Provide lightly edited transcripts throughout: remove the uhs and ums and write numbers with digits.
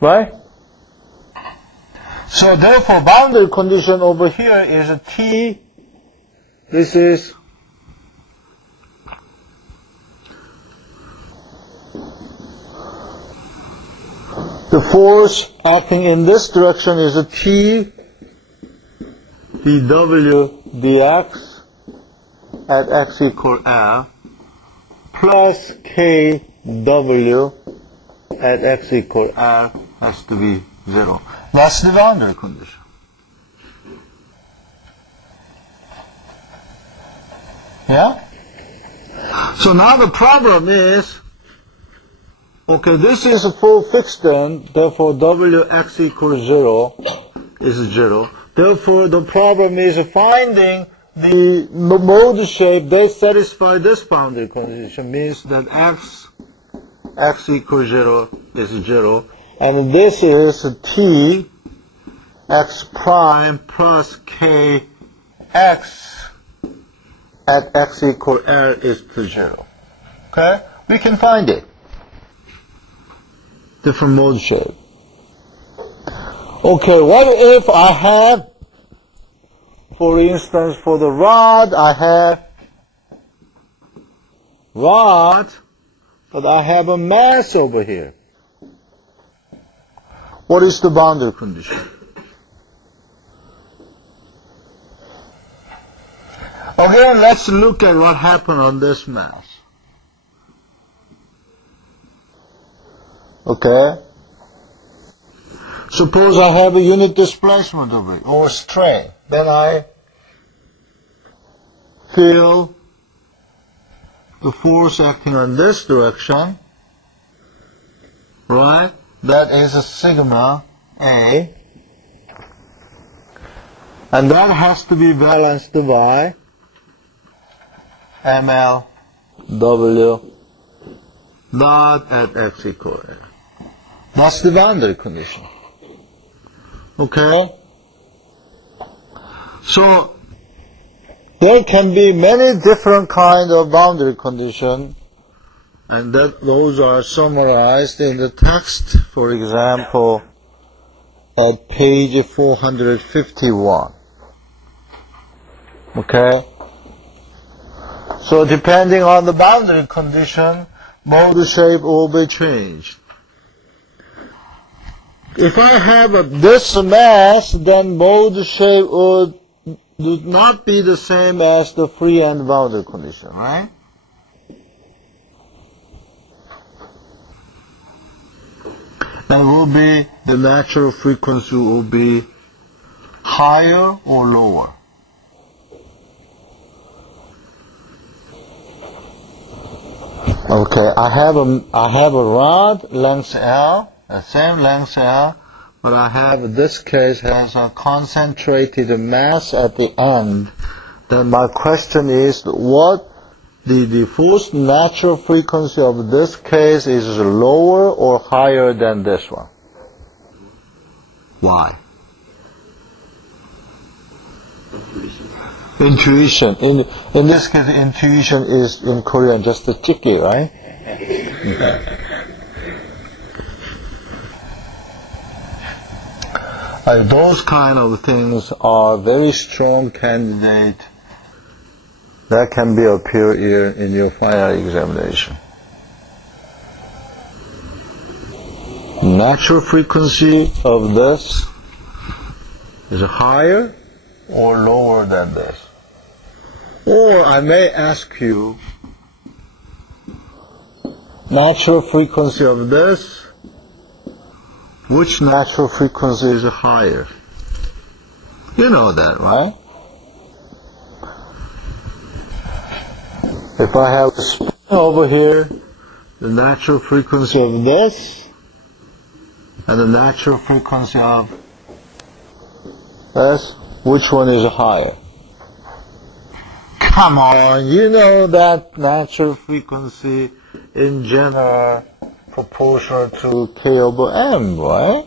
Right? So therefore, boundary condition over here is a T. This is the force acting in this direction is a T dW dx at x equal L plus kW at x equal L has to be 0. That's the boundary condition. Yeah? So now the problem is, okay, this is a full fixed end, therefore Wx equals 0 is 0. Therefore, the problem is finding the mode shape that satisfies this boundary condition, means that x equals 0 is 0. And this is T x prime plus k x at x equal L is to 0. Okay? We can find it. Different mode shape. Okay, what if I have, for instance, for the rod, I have rod, but I have a mass over here. What is the boundary condition? Okay, let's look at what happened on this mass. Okay? Suppose I have a unit displacement of it, or strain. Then I feel the force acting in this direction, right? That is a sigma A. And that has to be balanced by ml W dot at x equal A. That's the boundary condition. Okay? So, there can be many different kinds of boundary conditions, and those are summarized in the text, for example, at page 451. Okay? So, depending on the boundary condition, mode shape will be changed. If I have this mass, then mode shape would not be the same as the free end boundary condition, right? That will be, the natural frequency will be higher or lower. Okay, I have a rod, length L, the same length L, but I have, this case has a concentrated mass at the end. Then my question is, what the force natural frequency of this case is lower or higher than this one? Why? Intuition. In this case, intuition is in Korean just a chiki, right? Those kind of things are very strong candidate that can be appear here in your final examination. Natural frequency of this is higher or lower than this. Or I may ask you, natural frequency of this, which natural frequency is higher? You know that, right? If I have a spin over here, the natural frequency of this, and the natural frequency of this, which one is higher? Come on, you know that natural frequency in general proportional to k over m, right?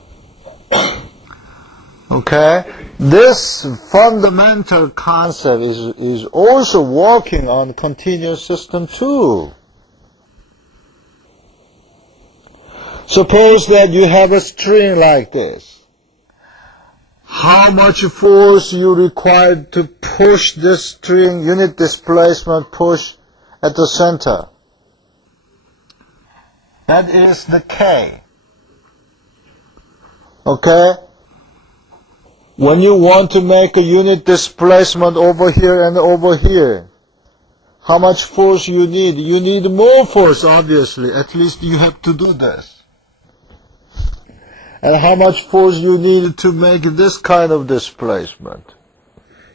Okay? This fundamental concept is also working on continuous system too. Suppose that you have a string like this. How much force you require to push this string, unit displacement push at the center? That is the K. Okay? When you want to make a unit displacement over here and over here, how much force you need? You need more force, obviously. At least you have to do this. And how much force you need to make this kind of displacement?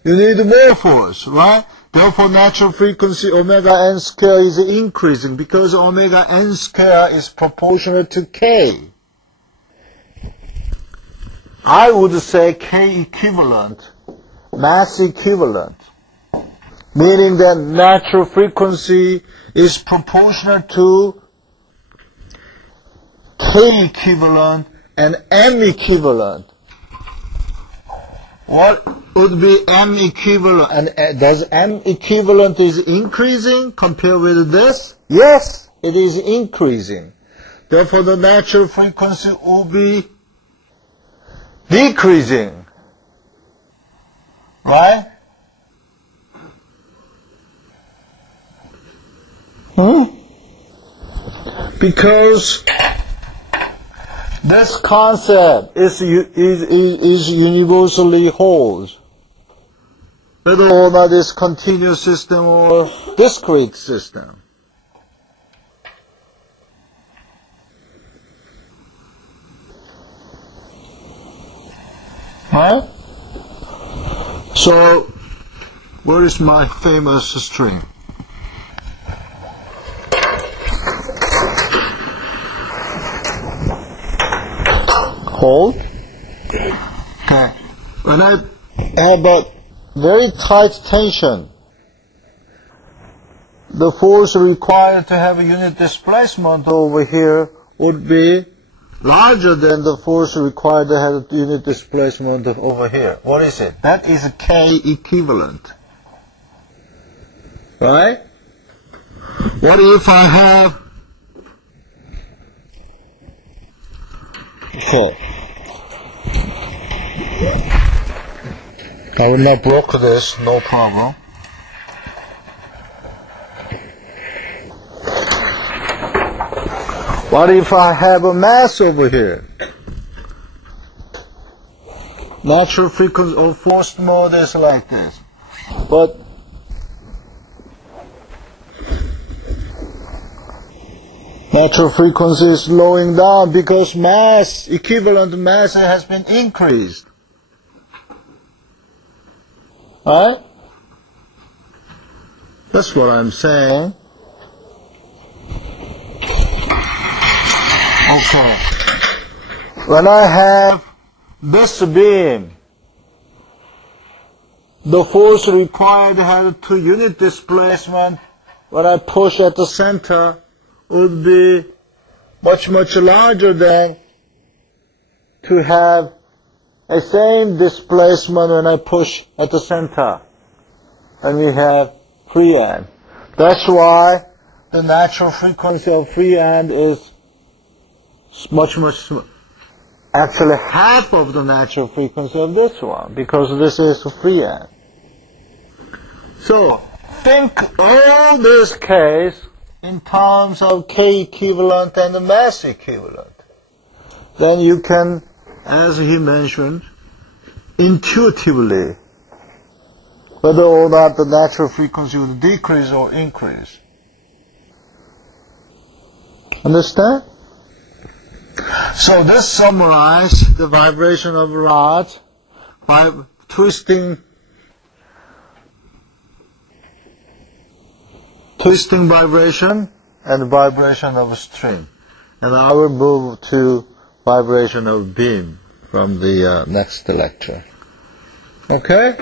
You need more force, right? Therefore, natural frequency omega n square is increasing because omega n square is proportional to K. I would say K equivalent, mass equivalent, meaning that natural frequency is proportional to K equivalent and M equivalent. What would be M equivalent? And does M equivalent is increasing compared with this? Yes, it is increasing. Therefore, the natural frequency will be decreasing. Right? Because this concept is universally holds, whether or not it's continuous system or discrete system. Right? So, where is my famous string? Hold. Okay. When I have a very tight tension, the force required to have a unit displacement over here would be larger than the force required to have a unit displacement over here. What is it? That is a K equivalent. Right? What if I have... Okay. I will not block this, no problem. What if I have a mass over here? Natural frequency or forced mode is like this. But natural frequency is slowing down because mass, equivalent mass has been increased. Right? That's what I'm saying. Okay. When I have this beam, the force required to unit displacement when I push at the center would be much, much larger than to have a same displacement when I push at the center. And we have free end. That's why the natural frequency of free end is much smaller. Actually, half of the natural frequency of this one, because this is a free end. So, think all this case in terms of K equivalent and the mass equivalent. Then you can, as he mentioned, intuitively, whether or not the natural frequency will decrease or increase. Understand? So this summarizes the vibration of rods by twisting vibration and vibration of a string. And I will move to vibration of beam from the next lecture. Okay?